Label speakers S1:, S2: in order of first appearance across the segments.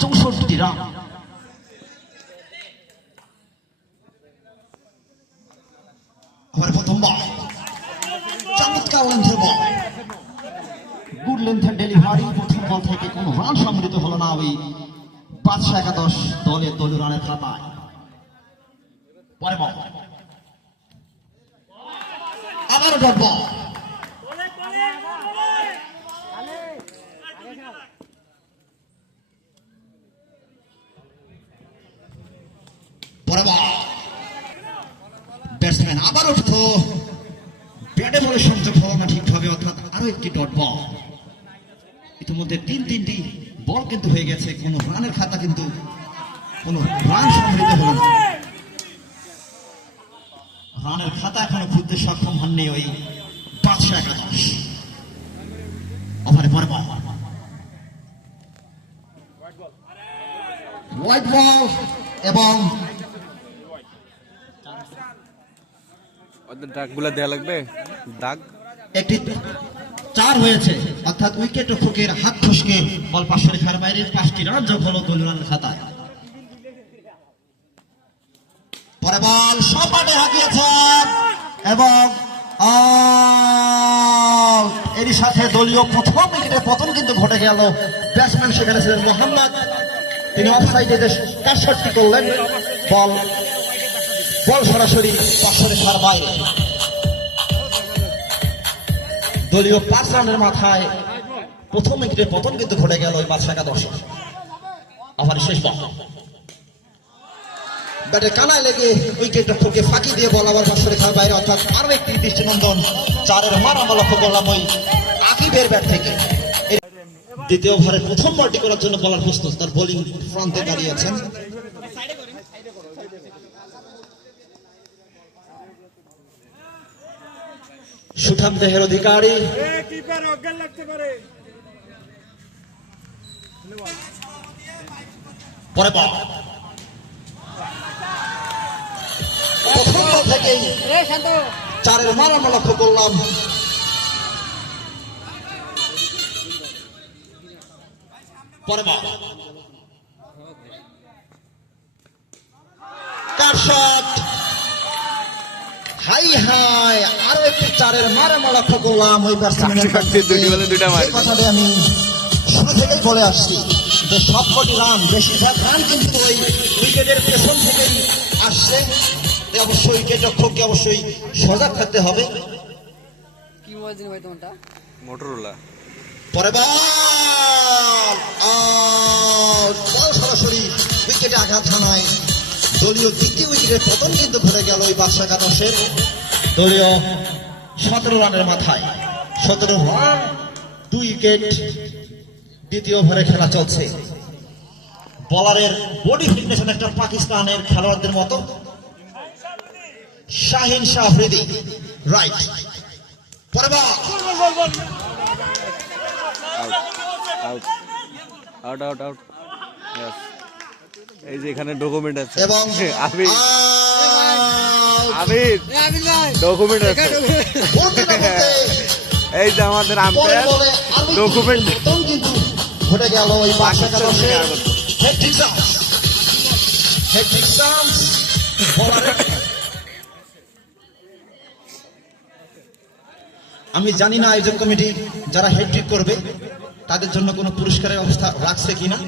S1: চৌষট্টি রান
S2: আমার প্রথম বল চমৎকার লেন্থের বল
S1: গুড লেন্থের ডেলিভারি প্রথম বল থেকে কোনো রান সংগৃহীত হলো না ওই পাঁচশো একাদশ দলীয় রানের খাতায়। পরে বল
S2: আবারও ডট বল পরে বল ব্যাটসম্যান আবারও তো ব্যাটে বলে সংযোগ হলো না ঠিকভাবে অর্থাৎ আরও একটি ডট বল।
S1: ইতিমধ্যে তিন তিনটি বল কিন্তু হয়ে গেছে কোনো রানের খাতা কিন্তু কোনো রান সংগৃহীত হলো না। রানের খাতা এখনও খুঁজতে সক্ষম হননি ওই পাঁচশো একাদশ। ওভারে পরে বল।
S2: হোয়াইট বল এবং
S3: দাগগুলা দেয়া লাগবে? দাগ?
S1: একটি চার হয়েছে। অর্থাৎ উইকেট রক্ষকের হাত ফসকে বল পাশে রেখার বাইরে পাঁচটি রান যোগ হলো খাতায়।
S2: পরে বল হাঁকিয়েছেন এবং।
S1: এরই সাথে দলীয় প্রথম উইকেটের পতন কিন্তু ঘটে গেল ব্যাটসম্যান সেখানে ছিলেন মোহাম্মদ। তিনি অফসাইডে কার শটটি করলেন, বল বল সরাসরি পাশে রেখার বাইরে। দলীয় পাঁচ রানের মাথায় প্রথম উইকেটের পতন কিন্তু ঘটে গেল ওই পাঁচ একাদশ। আবার শেষ ব্যাটে কানায় লেগে উইকেট রক্ষককে ফাঁকি দিয়ে বল আবার পাশে রেখার বাইরে, অর্থাৎ আরও একটি দৃষ্টিনন্দন চারের মান আমরা লক্ষ্য করলাম ওই আকিবের ব্যাট থেকে। দ্বিতীয় ওভারে প্রথম বলটি করার জন্য বলার প্রস্তুত, তার বোলিং ফ্রন্টে দাঁড়িয়ে সুঠাম দেহের অধিকারী।
S4: কিপার অজ্ঞান লাগতে পারে
S1: পরে প্রথম থেকেই চারের মান আমরা লক্ষ্য করলাম। পরে কার শট? হাই হাই আরও একটি চারের মার আমরা লক্ষ্য করলাম ওই কথাটি আমি শুরু থেকেই বলে আসছি যে সবকটি রান বেশিরভাগ রান কিন্তু ওই উইকেটের পেছন থেকেই আসছে। অবশ্যই উইকেট রক্ষককে অবশ্যই সজাগ থাকতে হবে।
S5: কি মোবাইল ভাই তোমারটা?
S3: মোটরোলা।
S1: পরে বল সরাসরি উইকেটে আঘাত হানায়। দলীয় দ্বিতীয় উইকেটের পতন কিন্তু ঘটে গেল ওই বাদশা একাদশের দলীয় সতেরো রানের মাথায়। সতেরো রান দুই উইকেট দ্বিতীয় ওভারে খেলা চলছে। বলারের বডি ফিটনেস একটা পাকিস্তানের খেলোয়াড়দের মতো। শাহিন শাহ আফ্রিদি রাইট। পরে ball.
S3: Out out out out এই যে এখানে ডকুমেন্ট আছে।
S1: এবং
S3: আমি আমি
S5: আবির
S3: ডকুমেন্ট আছে। এই যে আমাদের আম্পায়ার ডকুমেন্ট
S1: ঘটে গেল ওই বাসা আমি জানি না আয়োজক কমিটি যারা হেড্রিক করবে তাদের জন্য কোনো পুরস্কারের ব্যবস্থা রাখছে কিনা।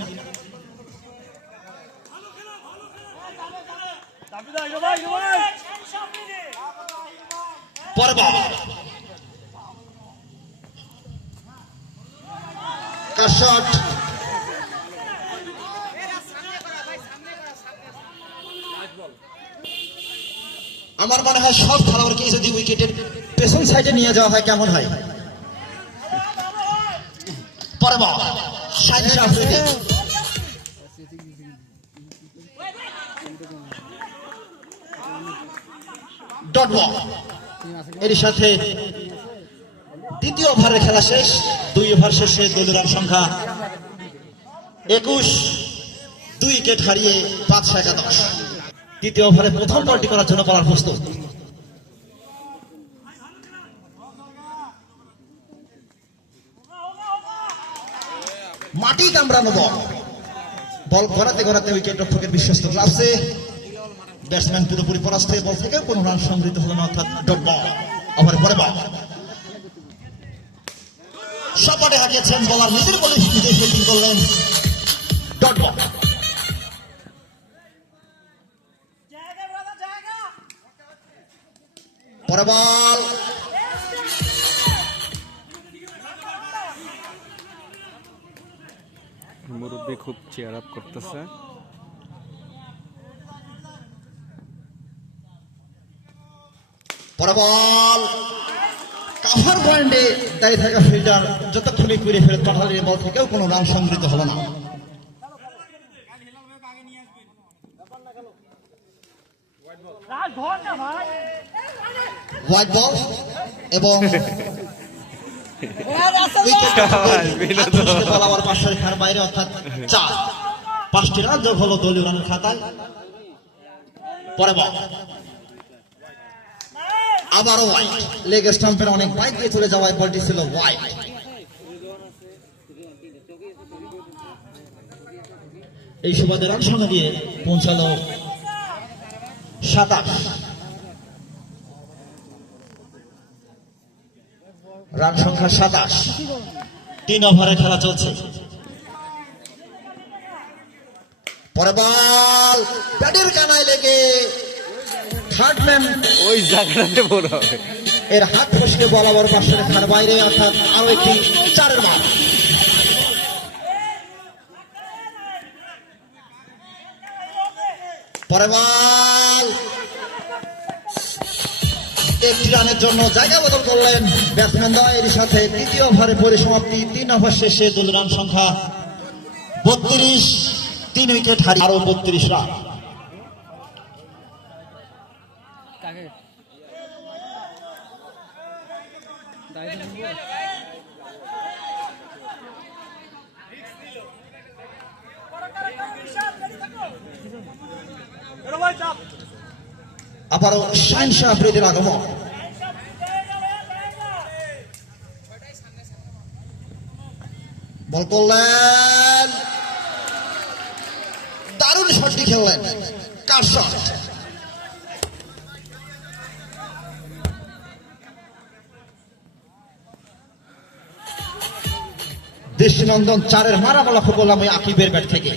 S1: পর্ব। আমার মনে হয় সব খেলোয়াড়কে যদি উইকেটের পেছন সাইডে নিয়ে যাওয়া হয়, কেমন হয়? পরে বল শাহিন ডট বল। এর সাথে দ্বিতীয় ওভারের খেলা শেষ, দুই ওভার শেষে দলীয় রান সংখ্যা একুশ, দুই উইকেট হারিয়ে পাঁচশো একাদশ দ্বিতীয় ওভারে প্রথম বলটি করার জন্য বলার প্রস্তুত। মাটি কামড়ানো বল। বল গড়াতে গড়াতে উইকেট রক্ষকের বিশ্বস্ত গ্লাভসে ব্যাটসম্যান পুরোপুরি পরাস্ত হয়ে বল থেকে কোনো রান সংগৃহীত হলো না, অর্থাৎ ডট বল। ওভারে পরে বল সপাটে হারিয়েছেন বলার নিজের বলে নিজে ফিল্ডিং করলেন ডট বল। পরে বল।
S3: মুরব্বী খুব চেয়ার আপ করতেছে।
S1: পরে বল। কাভার পয়েন্টে দাঁড়িয়ে থাকা ফিল্টার যতক্ষণই করে ফেরত পাঠালেন বল থেকেও কোনো রান সংগৃহীত হলো না। হোয়াইট বল এবং বাইরে অর্থাৎ চার। পাঁচটি রান যোগ হলো দলীয় খাতায়। পরে বল। আবারও হোয়াইট লেগ স্টাম্পের অনেক বাইক দিয়ে চলে যাওয়ায় বলটি ছিল হোয়াইট এই সুবাদে রান সংখ্যা দিয়ে পৌঁছালো সাতাশ। রান সংখ্যা সাতাশ। তিন ওভারে খেলা চলছে। পরে বল, ব্যাটের কানায় লেগে থার্ড ম্যান
S3: ওই জায়গাটাতে বড় হবে।
S1: এর হাত ফসকে বল আবার পাঁচশো রেখার বাইরে অর্থাৎ আরও একটি চারের মান পরে বল। একটি রানের জন্য জায়গা বদল করলেন ব্যাটসম্যান এর সাথে তৃতীয় ওভারে পরিসমাপ্তি তিন ওভার শেষে দল রান সংখ্যা। বত্রিশ তিন উইকেট হারিয়ে আরও বত্রিশ রান। আবারও শাহ আফ্রিদের আগমন। বল করলেন। দারুণ শটটি খেললেন। কার শট? দৃষ্টিনন্দন চারের মারা বলা ফুটবল আমি আকিবের ব্যাট থেকে।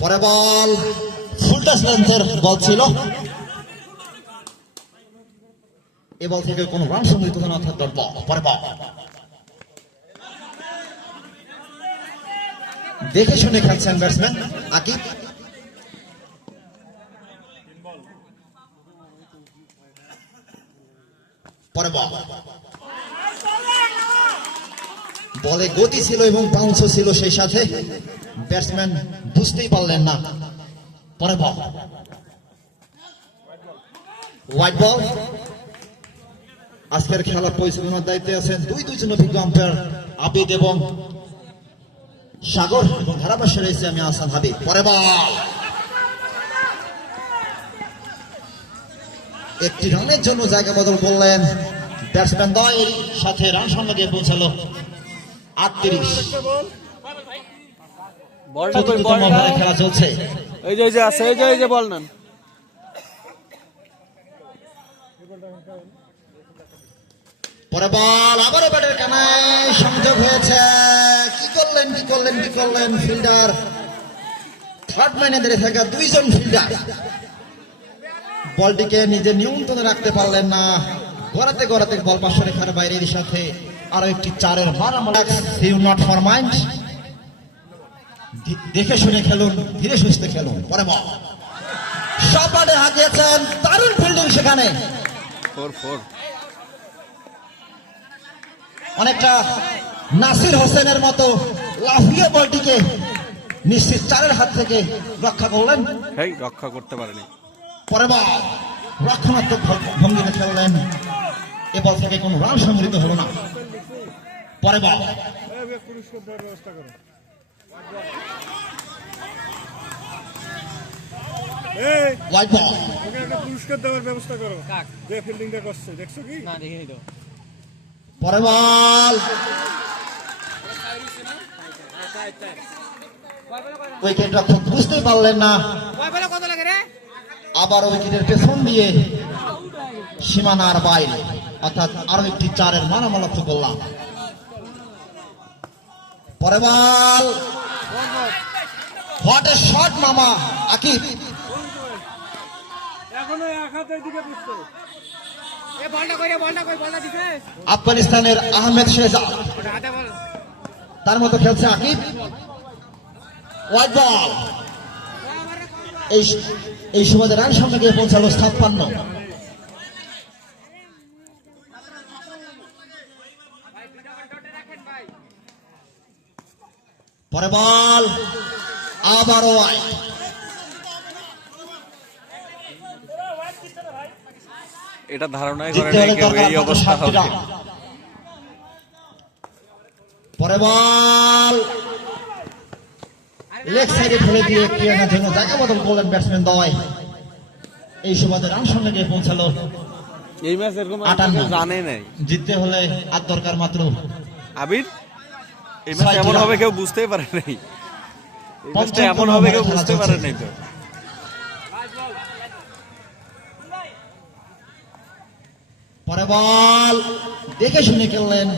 S1: পরে বল। ফুলটাস লেন্থের বল ছিল। এ বল থেকে কোনো রান সংগৃহীত না, অর্থাৎ ডট বল। পরে বল। দেখে শুনে খেলছেন ব্যাটসম্যান আকিব। পরে বল। বলে গতি ছিল এবং বাউন্সও ছিল সেই সাথে ব্যাটসম্যান বুঝতেই পারলেন না। পরে বল হোয়াইট বল আজকের খেলার পরিচালনার দায়িত্বে আছেন দুই দুইজন অভিজ্ঞ আম্পায়ার আবিদ এবং সাগর এবং ধারাভাষ্য রয়েছে আমি আসান হাবিব। পরে বল একটি রানের জন্য জায়গা বদল করলেন ব্যাটসম্যান দয়ের সাথে রান সংখ্যা পৌঁছালো। আটত্রিশ।
S3: বলটা কই
S1: চতুর্থতম
S3: বলটা
S1: ওভারে খেলা চলছে।
S3: এই যে এই যে আছে এই যে এই যে বল নেন।
S1: পরে বল আবারও ব্যাটের কানায় সংযোগ হয়েছে। কি করলেন কি করলেন কি করলেন ফিল্ডার? থার্ড ম্যানে ধরে থাকা দুইজন ফিল্ডার। বলটিকে নিজে নিয়ন্ত্রণে রাখতে পারলেন না। গড়াতে গড়াতে বল পাশে রেখার বাইরের সাথে আরও একটি চারের মারামারি ইউ নট ফর মাইন্ড। দেখে শুনে খেলুন ধীরে সুস্থে খেলুন পরে বল। সপাটে হাঁকিয়েছেন দারুণ ফিল্ডিং সেখানে। অনেকটা নাসির হোসেনের মতো লাফিয়ে বলটিকে নিশ্চিত চারের হাত থেকে রক্ষা করলেন।
S3: রক্ষা করতে পারেনি।
S1: পরে বল। রক্ষণাত্মক ভঙ্গিতে খেললেন। এ বল থেকে কোনো রান সংগৃহীত হলো না। পরে বল।
S4: পুরস্কার দেওয়ার ব্যবস্থা করো ফিল্ডিংটা করছে দেখছ কি
S1: বুঝতেই পারলেন না। আবার উইকেটের পেছন দিয়ে সীমানার বাইরে, অর্থাৎ আরও একটি চারের মারামালাপ্ত করলাম পরে বল। হোয়াট এ শট মামা। আকিব। আফগানিস্তানের আহমেদ শেহজাদ। তার মতো খেলছে আকিব। হোয়াইট বল এই এই সুবাদে রান সামনে গিয়ে পৌঁছালো ছাপ্পান্ন পরে বল। আবারও ওয়াইড
S3: এটা ধারণাই করে নাই কেউ এই অবস্থা হবে।
S1: পরে বল। লেগ সাইডে ফেলে দিয়ে ক্লিয়ারের জন্য জায়গা বদল করলেন ব্যাটসম্যান দয়। এই সুবাদে রান সঙ্গে গিয়ে পৌঁছালো।
S3: এই ম্যাচ এরকম জানে নাই।
S1: জিততে হলে আর দরকার মাত্র।
S3: আবির? এই ম্যাচ এমন হবে কেউ বুঝতেই পারে নাই। এই ম্যাচটা এমন হবে কেউ বুঝতে
S1: খেলা
S3: পারে নাই তো।
S1: পরে বল দেখে শুনে খেললেন।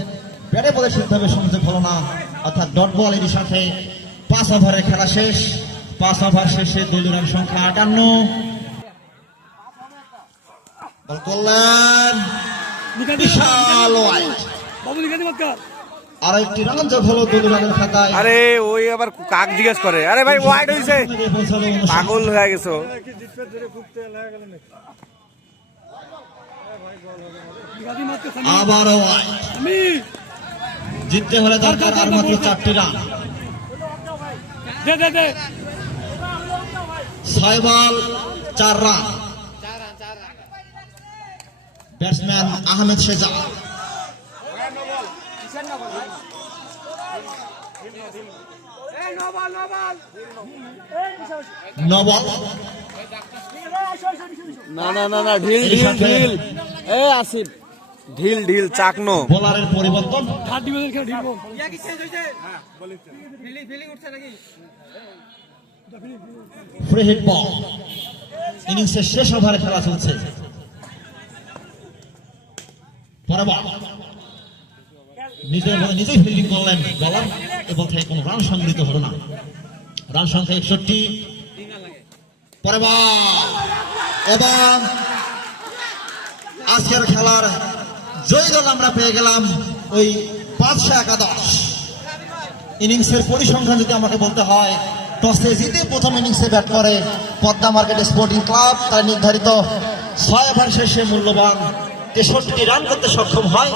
S1: ব্যাটে বলে ঠিকভাবে সংযোগ হলো না অর্থাৎ ডট বলের সাথে পাঁচ ওভারে খেলা শেষ। পাঁচ ওভার শেষে দুই রান সংখ্যা আটান্ন বল করলেন। বিশাল ওয়াইড।
S4: বাবু
S1: আর একটি রান যোগ হলো দুই খাতায়।
S3: আরে ওই আবার কাক জিজ্ঞেস করে। আরে ভাই ওয়াইড হইছে। পাগল হয়ে গেছো।
S4: কি জিততে
S1: আবারও হলে দরকার আর মাত্র চারটি রান।
S4: দে দে দে।
S1: ছয় বল চার রান। ব্যাটসম্যান আহমেদ শেজা
S5: এ নো নো
S1: ন
S3: না ঢিল ঢিল
S1: সাথে-
S3: ঢিল এ আসিফ। ঢিল ঢিল চাকনো।
S1: বোলারের পরিবর্তন।
S4: হাত দিবে খেলে ঢিলবো
S5: ইয়া কি চেঞ্জ হইছে ফিলিং ফিলিং উঠছে নাকি?
S1: ফ্রি হিট বল ইনিংসের শেষ ওভারে খেলা চলছে। পরে বল নিজের নিজেই ফিল্ডিং করলেন বলার এবং থেকে কোনো রান সংগৃহীত হলো না। রান সংখ্যা একষট্টি। এবং আজকের খেলার জয়ী দল আমরা পেয়ে গেলাম ওই পাঁচশো একাদশ। ইনিংসের পরিসংখ্যান যদি আমাকে বলতে হয়, টসে জিতে প্রথম ইনিংসে ব্যাট করে পদ্মা মার্কেট স্পোর্টিং ক্লাব। তার নির্ধারিত ছয় ওভার শেষে মূল্যবান তেষট্টি রান করতে সক্ষম হয়।